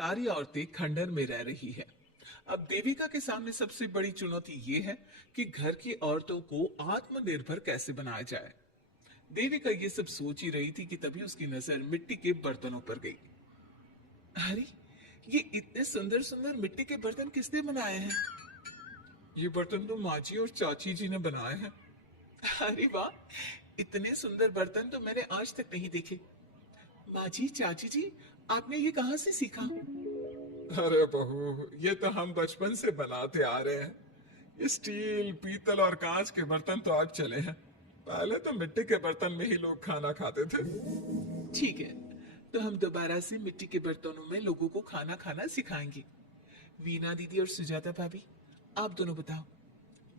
सारी औरतें खंडहर में रह रही है। अब देविका के सामने सबसे बड़ी चुनौती ये है कि घर की औरतों को आत्मनिर्भर कैसे बनाया जाए। देविका ये सब सोच ही रही थी कि तभी उसकी नजर मिट्टी के बर्तनों पर गई। अरे, ये इतने सुंदर सुंदर मिट्टी के बर्तन किसने बनाए हैं? ये बर्तन तो माँ जी और चाची जी ने बनाए हैं। अरे वाह, इतने सुंदर बर्तन तो मैंने आज तक नहीं देखे। माँ जी, चाची जी, आपने ये कहाँ से सीखा? अरे बहू, ये तो हम बचपन से बनाते आ रहे हैं। ये स्टील, पीतल और कांच के बर्तन तो आज चले हैं। पहले तो मिट्टी के बर्तन में ही लोग खाना खाते थे। ठीक है, तो हम दोबारा से मिट्टी के बर्तनों में लोगों को खाना खाना सिखाएंगे। वीना दीदी और सुजाता भाभी, आप दोनों बताओ,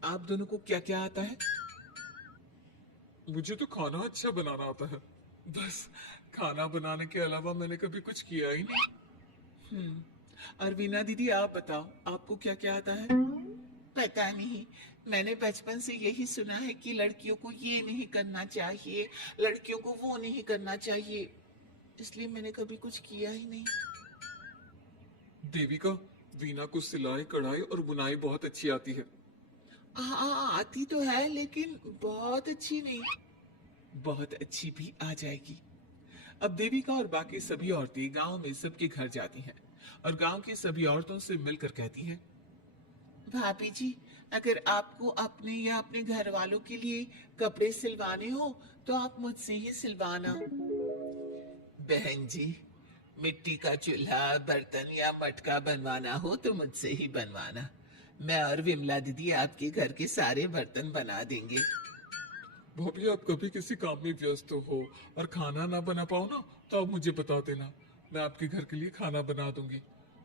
आप दोनों को क्या क्या आता है? मुझे तो खाना अच्छा बनाना आता है। बस खाना बनाने के अलावा मैंने कभी कुछ किया ही नहीं। और वीना दीदी, आप बताओ, आपको क्या क्या आता है? पता नहीं, मैंने बचपन से यही सुना है कि लड़कियों को ये नहीं करना चाहिए, लड़कियों को वो नहीं करना चाहिए, इसलिए मैंने कभी कुछ किया ही नहीं। देविका, वीना को सिलाई, कढ़ाई और बुनाई बहुत अच्छी आती है। हाँ, आती तो है, लेकिन बहुत अच्छी नहीं। बहुत अच्छी भी आ जाएगी। अब देविका और बाकी सभी औरतें गांव में सबके घर जाती हैं और गांव की सभी औरतों से मिलकर कहती हैं, भाभी जी, अगर आपको अपने या अपने घर वालों के लिए कपड़े सिलवाने हो तो आप मुझसे ही सिलवाना। बहन जी, मिट्टी का चूल्हा, बर्तन या मटका बनवाना हो तो मुझसे ही बनवाना। मैं और विमला दीदी आपके घर के सारे बर्तन बना देंगे। भाभी, आप कभी किसी काम में व्यस्त हो और खाना ना बना पाओ ना, तो आप मुझे बता देना, मैं आपके घर के लिए खाना बना दूंगी।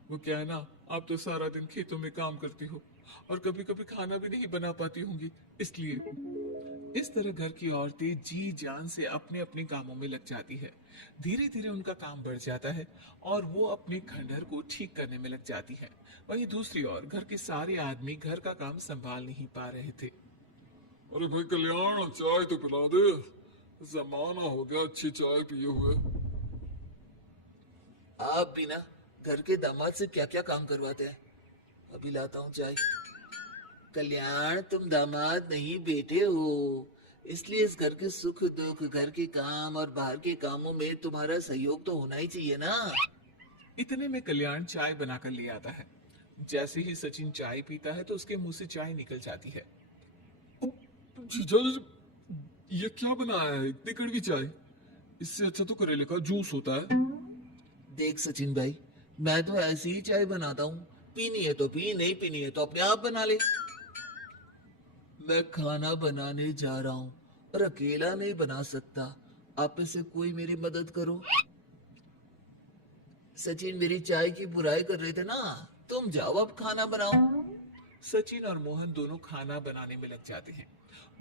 वो क्या है ना, आप तो सारा दिन खेतों में काम करती हो और कभी कभी खाना भी नहीं बना पाती होंगी, इसलिए। इस तरह घर की औरतें जी जान से अपने अपने कामों में लग जाती है। धीरे धीरे उनका काम बढ़ जाता है और वो अपने खंडहर को ठीक करने में लग जाती है। वहीं दूसरी ओर घर के सारे आदमी घर का काम संभाल नहीं पा रहे थे। अरे भाई कल्याण, चाय तो पिला दे। जमाना हो गया अच्छी चाय पिए हुए। आप भी ना घर के दामाद से क्या क्या काम करवाते हैं? अभी लाता हूँ चाय। कल्याण, तुम दामाद नहीं बेटे हो, इसलिए इस घर के सुख दुख, घर के काम और बाहर के कामों में तुम्हारा सहयोग तो होना ही चाहिए ना। इतने में कल्याण चाय बनाकर ले आता है। जैसे ही सचिन चाय पीता है तो उसके मुंह से चाय निकल जाती है। जीजा जी, ये क्या बनाया है, इतनी कड़वी चाय? इससे अच्छा तो करेले का जूस होता है। देख सचिन भाई, मैं तो ऐसी ही चाय बनाता हूँ, पीनी है तो पी, नहीं पीनी है तो अपने आप बना ले। मैं खाना बनाने जा रहा हूँ और अकेला नहीं बना सकता, आप में से कोई मेरी मदद करो। सचिन मेरी चाय की बुराई कर रहे थे ना, तुम जाओ अब खाना बनाओ। सचिन और मोहन दोनों खाना बनाने में लग जाते हैं।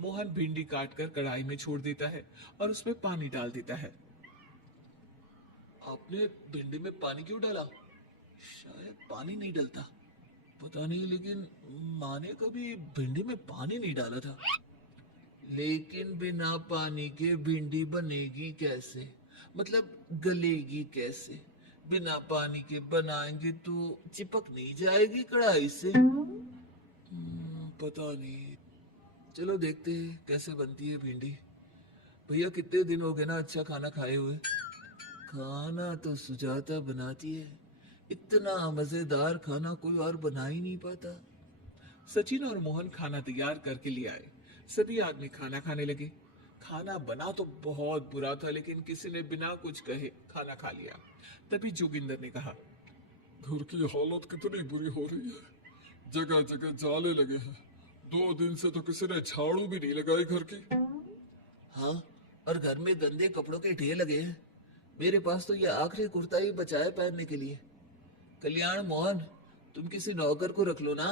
मोहन भिंडी काटकर कढ़ाई में छोड़ देता है और उसमें पानी डाल देता है। आपने भिंडी में पानी क्यों डाला? शायद पानी नहीं डलता, पता नहीं, लेकिन माँ ने कभी भिंडी में पानी नहीं डाला था। लेकिन बिना पानी के भिंडी बनेगी कैसे? मतलब गलेगी कैसे? बिना पानी के बनाएंगे तो चिपक नहीं जाएगी कढ़ाई से? पता नहीं, चलो देखते हैं कैसे बनती है भिंडी। भैया, कितने दिन हो गए ना अच्छा खाना खाए हुए। खाना तो सुजाता बनाती है, इतना मजेदार खाना कोई और बना ही नहीं पाता। सचिन और मोहन खाना तैयार करके ले आए। सभी आदमी खाना खाने लगे। खाना बना तो बहुत बुरा था, लेकिन किसी ने बिना कुछ कहे खाना खा लिया। तभी जोगिंदर ने कहा, घर की हालत कितनी बुरी हो रही है, जगह जगह जाले लगे हैं। 2 दिन से तो किसी ने झाड़ू भी नहीं लगाई घर की। हाँ, और घर में गंदे कपड़ों के ढेर लगे हैं। मेरे पास तो ये आखिरी कुर्ता ही बचा है पहनने के लिए। कल्याण, मोहन, तुम किसी नौकर को रख लो ना।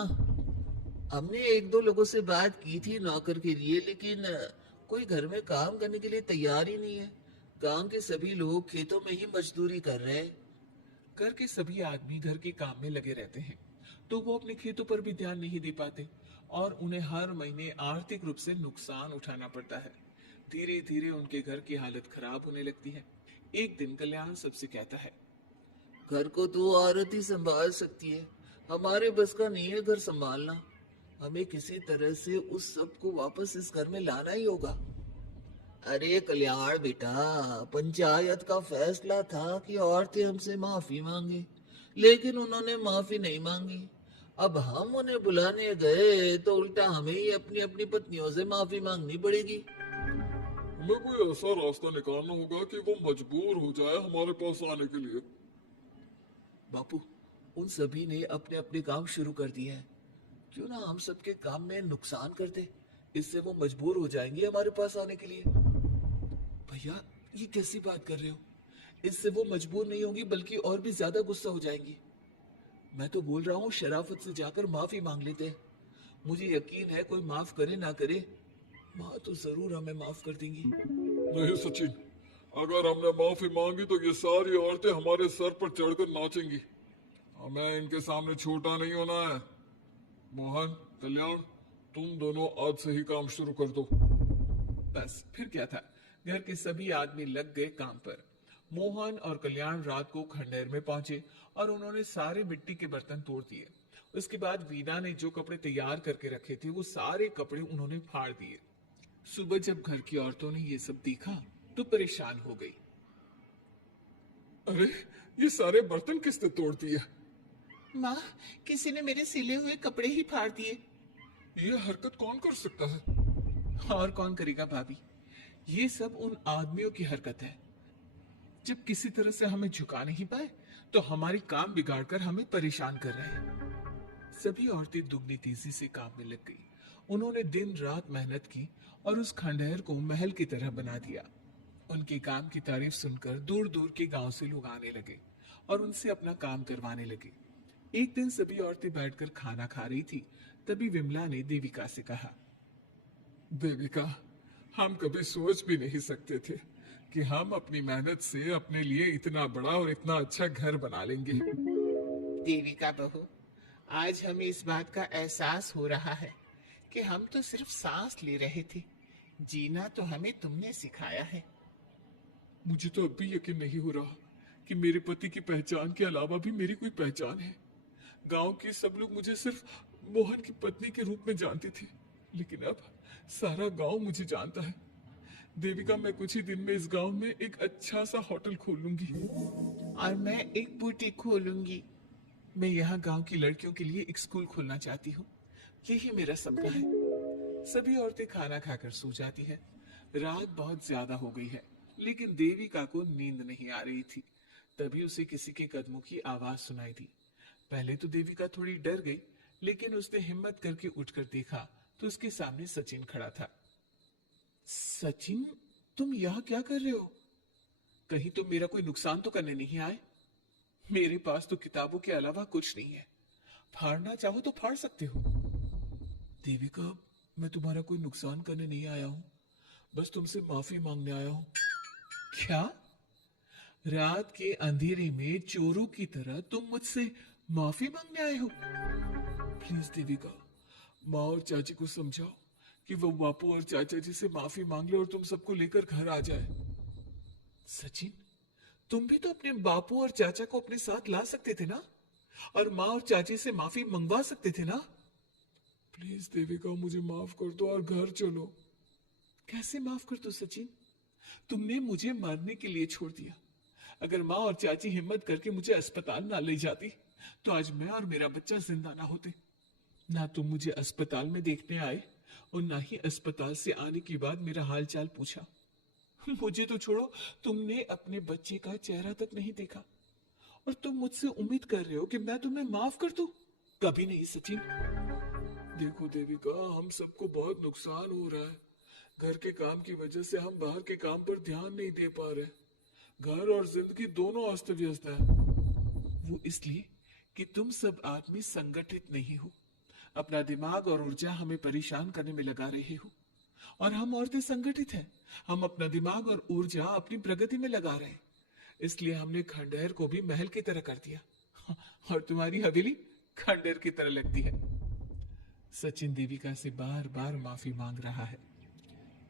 हमने एक दो लोगों से बात की थी नौकर के लिए, लेकिन कोई घर में काम करने के लिए तैयार ही नहीं है। गांव के सभी लोग खेतों में ही मजदूरी कर रहे हैं। घर के सभी आदमी घर के काम में लगे रहते हैं, तो वो अपने खेतों पर भी ध्यान नहीं दे पाते और उन्हें हर महीने आर्थिक रूप से नुकसान उठाना पड़ता है। धीरे धीरे उनके घर की हालत खराब होने लगती है। एक दिन कल्याण सबसे कहता है, घर को तो औरत ही संभाल सकती है, हमारे बस का नहीं है घर संभालना। हमें किसी तरह से उस सब को वापस इस घर में लाना ही होगा। अरे कल्याण बेटा, पंचायत का फैसला था कि औरतें हमसे माफी मांगे, लेकिन उन्होंने माफी नहीं मांगी। अब हम उन्हें बुलाने गए तो उल्टा हमें ही अपनी अपनी पत्नियों से माफी मांगनी पड़ेगी। हमें कोई ऐसा रास्ता निकालना होगा कि वो मजबूर हो जाए हमारे पास आने के लिए। बापू, उन सभी ने अपने अपने काम शुरू कर दिए हैं। क्यों ना हम सबके काम में नुकसान कर दे, इससे वो मजबूर हो जाएंगे हमारे पास आने के लिए। भैया, ये कैसी बात कर रहे हो? इससे वो मजबूर नहीं होंगी बल्कि और भी ज्यादा गुस्सा हो जाएंगी। मैं तो बोल रहा हूँ शराफत से जाकर माफी मांग लेते हैं। मुझे यकीन है कोई माफ करे ना करे, माँ तो जरूर हमें माफ कर देंगी। नहीं सचिन, अगर हमने माफी मांगी तो ये सारी औरतें हमारे सर पर चढ़कर नाचेंगी। हमें इनके सामने छोटा नहीं होना है। मोहन, कल्याण, तुम दोनों आज से ही काम शुरू कर दो। बस फिर क्या था, घर के सभी आदमी लग गए काम पर। मोहन और कल्याण रात को खंडहर में पहुंचे और उन्होंने सारे मिट्टी के बर्तन तोड़ दिए। उसके बाद वीना ने जो कपड़े तैयार करके रखे थे वो सारे कपड़े उन्होंने फाड़ दिए। सुबह जब घर की औरतों ने ये सब देखा तो परेशान हो गई। अरे, ये सारे बर्तन किसने तोड़ दिए? माँ, किसी ने मेरे सिले हुए कपड़े ही फाड़ दिए। ये हरकत कौन कर सकता है? और कौन करेगा भाभी, ये सब उन आदमियों की हरकत है। जब किसी तरह से हमें झुका नहीं पाए तो हमारी काम बिगाड़कर हमें परेशान कर रहे हैं। सभी औरतें दुगनी तेजी से काम में लग गई। उन्होंने दिन रात मेहनत की और उस खंडहर को महल की तरह बना दिया। उनके काम की तारीफ सुनकर दूर दूर के गांव से लोग आने लगे और उनसे अपना काम करवाने लगे। एक दिन सभी औरतें बैठकर खाना खा रही थी, तभी विमला ने देविका से कहा, देविका, हम कभी सोच भी नहीं सकते थे कि हम अपनी मेहनत से अपने लिए इतना बड़ा और इतना अच्छा घर बना लेंगे। देविका बहू, आज हमें इस बात का एहसास हो रहा है कि हम तो सिर्फ सांस ले रहे थे, जीना तो हमें तुमने सिखाया है। मुझे तो अब भी यकीन नहीं हो रहा कि मेरे पति की पहचान के अलावा भी मेरी कोई पहचान है। गांव के सब लोग मुझे सिर्फ मोहन की पत्नी के रूप में जानते थे, लेकिन अब सारा गांव मुझे जानता है। देविका, मैं कुछ ही दिन में इस गांव में एक अच्छा सा होटल खोल लूंगी। और मैं एक बुटीक खोलूंगी। मैं यहाँ गांव की लड़कियों के लिए एक स्कूल खोलना चाहती हूँ। यही मेरा सपना है। सभी औरतें खाना खाकर सो जाती है। रात बहुत ज्यादा हो गई है, लेकिन देविका को नींद नहीं आ रही थी। तभी उसे किसी के कदमों की आवाज सुनाई दी। पहले तो देविका थोड़ी डर गई, लेकिन उसने हिम्मत करके उठकर देखा तो उसके सामने सचिन खड़ा था। सचिन, तुम यहाँ क्या कर रहे हो? कहीं तुम मेरा कोई नुकसान तो करने नहीं आए? मेरे पास तो किताबों के अलावा कुछ नहीं है। फाड़ना चाहो तो फाड़ सकते हो। देविका, मैं तुम्हारा कोई नुकसान करने नहीं आया हूँ, बस तुमसे माफी मांगने आया हूँ। क्या? रात के अंधेरे में चोरों की तरह तुम मुझसे माफी मांगने आए हो? प्लीज देविका, माँ और चाची को समझाओ कि वो बापू और चाचा जी से माफी मांग ले और तुम सबको लेकर घर आ जाए। सचिन, तुम भी तो अपने बापू और चाचा को अपने साथ ला सकते थे ना, और माँ और चाची से माफी मंगवा सकते थे ना। प्लीज देविका, मुझे माफ कर दो और घर चलो। कैसे माफ कर दो सचिन? तुमने मुझे मारने के लिए छोड़ दिया। अगर माँ और चाची हिम्मत करके मुझे अस्पताल ना ले जाती तो आज मैं और मेरा बच्चा जिंदा ना होते। ना तुम मुझे अस्पताल में देखने आए और ना ही अस्पताल से आने के बाद मेरा हाल चाल पूछा। मुझे तो छोड़ो, तुमने अपने बच्चे का चेहरा तक नहीं देखा और तुम मुझसे उम्मीद कर रहे हो कि मैं तुम्हें माफ कर दूं? कभी नहीं सचिन। देखो देविका, हम सबको बहुत नुकसान हो रहा है। घर के काम की वजह से हम बाहर के काम पर ध्यान नहीं दे पा रहे। घर और जिंदगी दोनों अस्त व्यस्त है। वो इसलिए कि तुम सब आदमी संगठित नहीं हो। अपना दिमाग और ऊर्जा हमें परेशान करने में लगा रहे हो, और हम औरतें संगठित हैं। हम अपना दिमाग और ऊर्जा अपनी प्रगति में लगा रहे हैं। इसलिए हमने खंडहर को भी महल की तरह कर दिया, और तुम्हारी हवेली खंडहर की तरह लगती है। सचिन देविका से बार बार माफी मांग रहा है।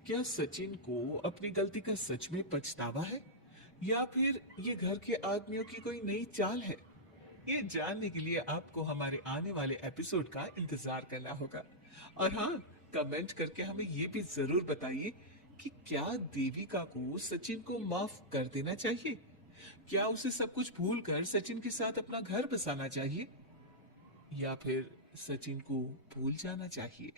क्या सचिन को अपनी गलती का सच में पछतावा है, या फिर ये घर के आदमियों की कोई नई चाल है? ये जानने के लिए आपको हमारे आने वाले एपिसोड का इंतजार करना होगा। और हाँ, कमेंट करके हमें ये भी जरूर बताइए कि क्या देविका को सचिन को माफ कर देना चाहिए? क्या उसे सब कुछ भूलकर सचिन के साथ अपना घर बसाना चाहिए, या फिर सचिन को भूल जाना चाहिए?